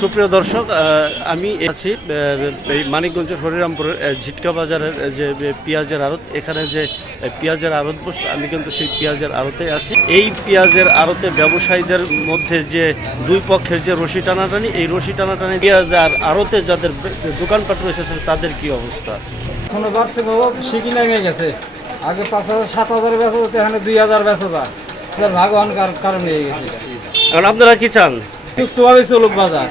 সুপ্রিয় দর্শক আমি আছি এই মানিকগঞ্জের হরিরামপুরের ঝিটকা বাজারের যে পেঁয়াজের আড়ত এখানে যে পেঁয়াজের আড়ত বসত আমি কিন্তু সেই পেঁয়াজের আড়তে আছি। এই পেঁয়াজের আড়তে ব্যবসায়ীদের মধ্যে যে দুই পক্ষের যে রশি টানাটানি এই রশি টানাটানি পেঁয়াজ আর আড়তে যাদের দোকানপাট রয়েছে তাদের কি অবস্থা? এখনও বাড়ছে বাবু শিখি নেমে গেছে। আগে পাঁচ হাজার সাত হাজার বেচা যেত এখানে দুই হাজার বেচা যায়। ভাগবান কার- কারণে হয়ে গেছে। আপনারা কি চান? সুস্থভাবে চলুক বাজার।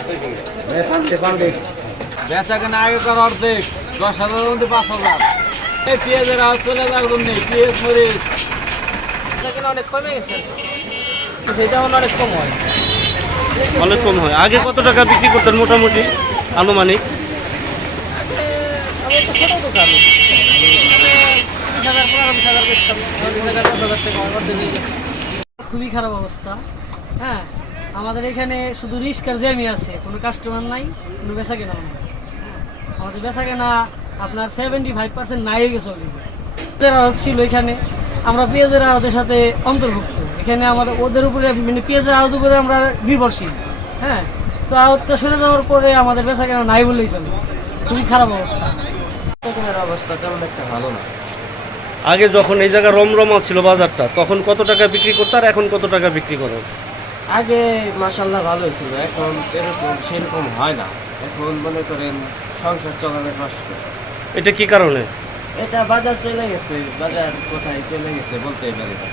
বেচা কেনা আগে কর অর্ধেক দশ হাজারের মধ্যে পাঁচ হাজার। এই পেঁয়াজের আওয়াজ চলে যাওয়ার জন্য পেঁয়াজ মরিচ কিনা অনেক কমে গেছে। সেটা অনেক কম হয়। অনেক কম হয়। আগে কত টাকা বিক্রি করতেন মোটামুটি আনুমানিক? হয়ে খুবই খারাপ অবস্থা। হ্যাঁ। আমাদের এখানে শুধু রিস্কার জ্যামই আছে কোনো কাস্টমার নাই কোনো বেচা কেনাও নাই। আমাদের বেচা কেনা আপনার সেভেন্টি ফাইভ পার্সেন্ট নাই হয়ে গেছে পেঁয়াজের আড়ত ছিল এখানে আমরা পেঁয়াজের আড়তের সাথে অন্তর্ভুক্ত। এখানে আমাদের ওদের উপরে মানে পেঁয়াজের আড়ত উপরে আমরা নির্ভরশীল হ্যাঁ? তো আড়তটা সরে যাওয়ার পরে আমাদের বেচা কেনা নাই বললেই চলে। খুবই খারাপ অবস্থা। অবস্থা তেমন একটা ভালো না। আগে যখন এই জায়গা রমরমা ছিল বাজারটা তখন কত টাকা বিক্রি করতো আর এখন কত টাকা বিক্রি করো? আগে মাসাল্লাহ ভালো ছিল এখন এরকম সেরকম হয় না। এখন মনে করেন সংসার চলানো কষ্ট। এটা কি কারণে? এটা বাজার চলে গেছে বাজার কোথায় চলে গেছে বলতে পারি না।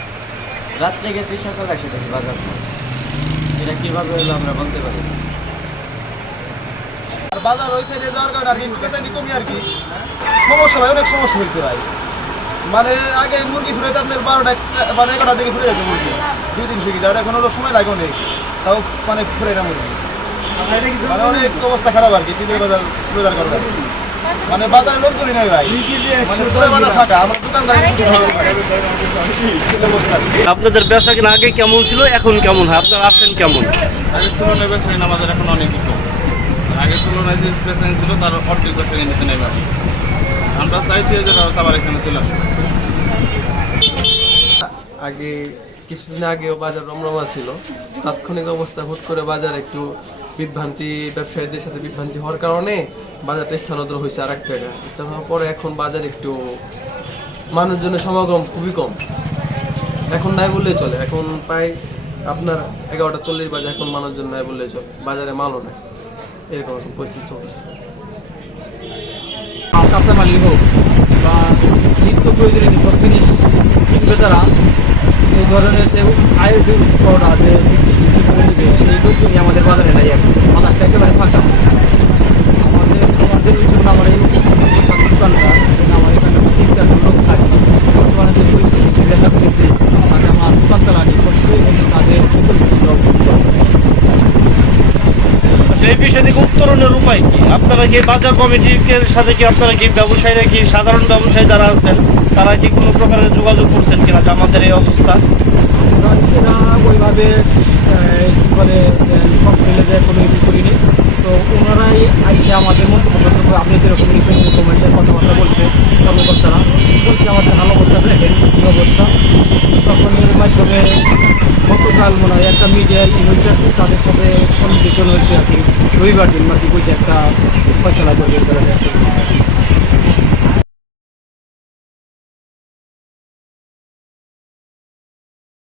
রাত্রে গেছি সকালে এসে দেখি বাজার এটা কীভাবে হলো আমরা বলতে পারি না। আর বাজার ওই সাইডে যাওয়ার কারণে আর কি কমি আর কি। সমস্যা ভাই অনেক সমস্যা হয়েছে ভাই। মানে আগে মুরগি ঘুরে তো আপনার বারোটা একটা- মানে এগারোটা দিকে ঘুরে যেত মুরগি। দুই তিনশো কেজি আর এখন হলো সময় লাগে অনেক। তাও মানে ঘুরে না মুরগি। মানে অনেক অবস্থা খারাপ আর কি। পিঁপড়ে বাজার যাওয়ার কারণে। মানে বাজারে লোক লোকজনই নাই ভাই। মানে পুরো বাজার ফাঁকা। আমার দোকানদার আপনাদের বেচা কিনা আগে কেমন ছিল এখন কেমন হয়? আপনারা আছেন কেমন? আগের তুলনায় বেচা কিনা আমাদের এখন অনেক কম আগের তুলনায় যে বেচা ছিল তার অর্ধেক বেচা কিনা নিতে নেই আগে কিছুদিন আগেও বাজার রমরমা ছিল। তাৎক্ষণিক অবস্থা হুট করে বাজার একটু বিভ্রান্তি, ব্যবসায়ীদের সাথে বিভ্রান্তি হওয়ার কারণে বাজারটা স্থানান্তর হয়েছে আর এক জায়গায় হওয়ার পরে এখন বাজার একটু মানুষজনের সমাগম খুবই কম। এখন নাই বললেই চলে। এখন প্রায় আপনার এগারোটা চল্লিশ বাজে এখন মানুষজন নাই বললেই চলে। বাজারে মালও নেই। এরকম পরিস্থিতি চলতেছে। কাঁচা মালি হোক বা নিত্য প্রয়োজনীয় সব জিনিস কিনবে তারা এই ধরনের যে আয়ের যে উৎসটা যে বিক্রি করে নিবে সেই লোকজনই আমাদের বাজারে নাই এখন বাজারটা একেবারে ফাঁকা আমাদের আমাদের জন্য আমার এই দোকানটা আমার এখানে তিন চারজন লোক থাকে বর্তমানে যে পরিস্থিতি দেখা করতে তাকে আমার দোকান চালানি কষ্ট এবং তাদের উপকৃত সেই বিষয় উত্তরণের উপায় কি? আপনারা কি বাজার কমিটির সাথে কি আপনারা কি ব্যবসায়ীরা কি সাধারণ ব্যবসায়ী যারা আছেন, তারা কি কোনো প্রকারের যোগাযোগ করছেন কিনা যে আমাদের এই অবস্থা? না ওইভাবে সব মিলে কোনো কিছু করিনি। তো ওনারাই আইসে আমাদের মধ্যে আপনি যেরকম নিচ্ছেন কমেন্টের কথাবার্তা বলছে কর্মকর্তারা বলছে আমাদের ভালো অবস্থা দেখেন কী অবস্থা তখন এর মাধ্যমে গতকাল মনে হয় একটা মিডিয়ায় ই হয়েছে, তাদের সাথে কমিউনিকেশন হয়েছে আর কি। রবিবার দিন মাটি বসে একটা ফয়সলা করবে